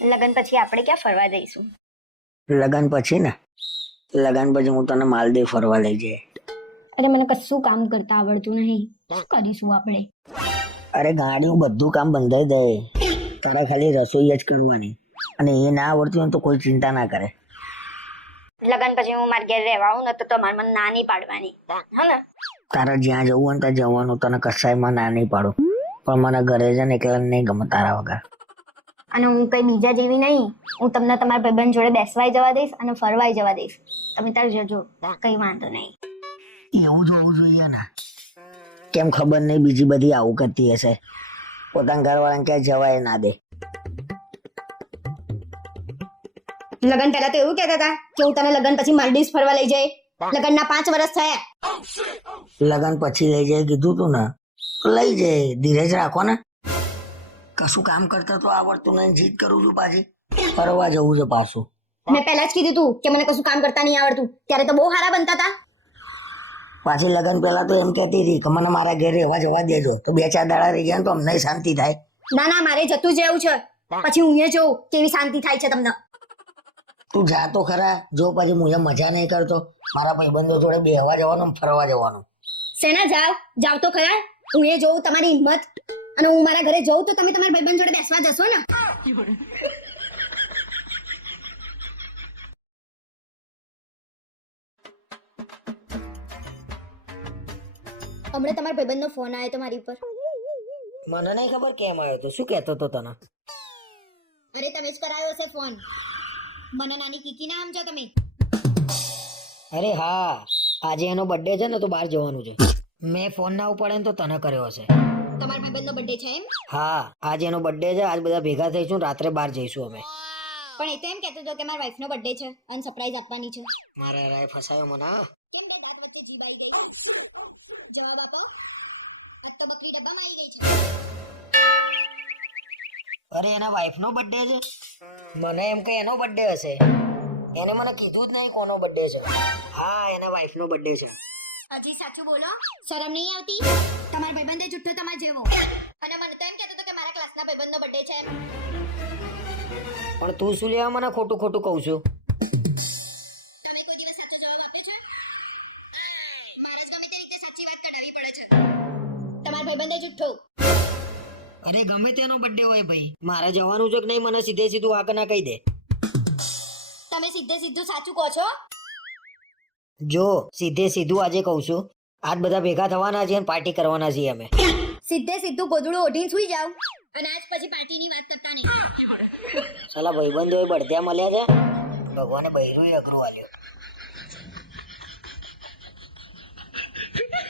લગન પછી આપણે ક્યાં ફરવા જઈશું? લગન પછી ને? લગન પછી હું તને માલદીવ ફરવા લઈ જઈએ અરે મને કશું કામ કરતા આવડતું નહીં. શું કરીશું આપણે? અરે ગાડીનું બધું કામ બંધાઈ દે. તારે ખાલી રસોઈ જ કરવાની. અને એ ના આવડતું હોય તો કોઈ ચિંતા ના કરે. લગન પછી હું મારા ઘેર રહેવા આવું ને તો તમારે મને ના નહીં પાડવાની. હા ને? તારા જ્યાં જવું હોય ને ત્યાં જવાનું. તને કશાયમાં ના નહીં પાડું. પણ મને ઘરે છે ને એકલા નહીં ગમે તારા વગર. અને હું કઈ બીજા જેવી નહીં. હું તમને તમારા ભાઈબંધ જોડે બેસવાય જવા દઈશ અને ફરવાય જવા દઈશ. તમે તાર જજો કઈ વાંધો નહીં. એવું જોવું જોઈએ ને. કેમ ખબર નહીં બીજી બધી આવું કરતી હશે. પોતાના ઘરવાળાને ક્યાં જવાય ના દે. લગન પહેલા તો એવું કહેતા હતા કે હું તને લગન પછી માલદીવ્સ ફરવા લઈ જઈ. લગનના પાંચ વર્ષ થયા. લગન પછી લઈ જાય કીધું તું ને. લઈ જાય ધીરજ રાખો ને. કશું કામ કરતા તો આવડતું નહીં જીત કરું છું પાછી. ફરવા જવું છે પાછું. મેં પહેલા જ કીધું તું કે મને કશું કામ કરતા નહીં આવડતું. ત્યારે તો બહુ સારા બનતા હતા પાછી લગન પહેલા તો એમ કહેતી હતી કે મને મારા ઘરે રહેવા જવા દેજો. તો બે ચાર દાડા રહી ગયા તો અમને શાંતિ થાય. ના ના મારે જતું જ રહેવું છે. પછી હું એ જોઉં કેવી શાંતિ થાય છે તમને. તું જા તો ખરા. જો પછી હું મજા નહીં કરતો. મારા ભાઈબંધો જોડે બેહવા જવાનું ફરવા જવાનું. સેના જાવ? જાવ તો ખરા. હું એ જોઉં તમારી હિંમત. અને હું મારા ઘરે જઉં તો તમે તમારા ભાઈબંધ જોડે બેસવા જશો ને. હમણાં તમારા ભાઈબંધનો ફોન આવ્યો તો મારી ઉપર. મને નહીં ખબર કેમ આવ્યો તો. શું કહેતો તો તને? અરે તમે જ કરાયો હશે ફોન. મને નાની કીકી ના સમજો તમે. અરે હા આજે એનો બર્થડે છે ને તો બહાર જવાનું છે. મેં ફોન ના ઉપાડે ને તો તને કર્યો હશે. તમારા ભાઈબંધનો બર્થડે છે એમ? હા આજ એનો બર્થડે છે. આજ બધા ભેગા થઈશું રાત્રે બહાર જઈશું અમે. પણ એ તો એમ કહેતો હતો કે મારા વાઈફનો બર્થડે છે અને સરપ્રાઈઝ આપવાની છે. મારા રાય ફસાયો મને જવાબ આપો. તો બકરી ડબ્બામાં આવી ગઈ છે. અરે એના વાઈફ નો બર્થડે છે? મને એમ કે એનો બર્થડે હશે. એને મને કીધું જ નહીં કોનો બર્થડે છે. હા એના વાઈફ નો બર્થડે છે. હજી સાચું બોલો. શરમ નહીં આવતી? તમારા ભાઈબંધે જુઠ્ઠો તમારે જેવો. અને મને તો એમ કહેતો હતો કે મારા ક્લાસના ભાઈબંધનો બર્થડે છે પણ તું શું લેવા મને ખોટું ખોટું કહું છું? તમે કોઈ દિવસ સાચો જવાબ આપ્યો છે? મારે ગમે તે રીતે સાચી વાત કઢાવવી પડે છે. તમારા ભાઈબંધે જુઠ્ઠો. અરે ગમે તેનો બર્થડે હોય ભાઈ. મારે જવાનું છે કે નહીં મને સીધે સીધું આગળ ના કહી દે. તમે સીધે સીધું સાચું કહો છો? જો સીધે સીધું આજે કહું છું. આજ બધા ભેગા થવાના છે અને પાર્ટી કરવાના છીએ અમે. સીધે સીધું ગોદડું ઓઢીને સુઈ જાવ અને આજ પછી પાર્ટીની વાત કરતા નહીં. સાલા ભાઈબંધો એ બળદ્યા મળ્યા છે. ભગવાને બૈરું અઘરું આલ્યું.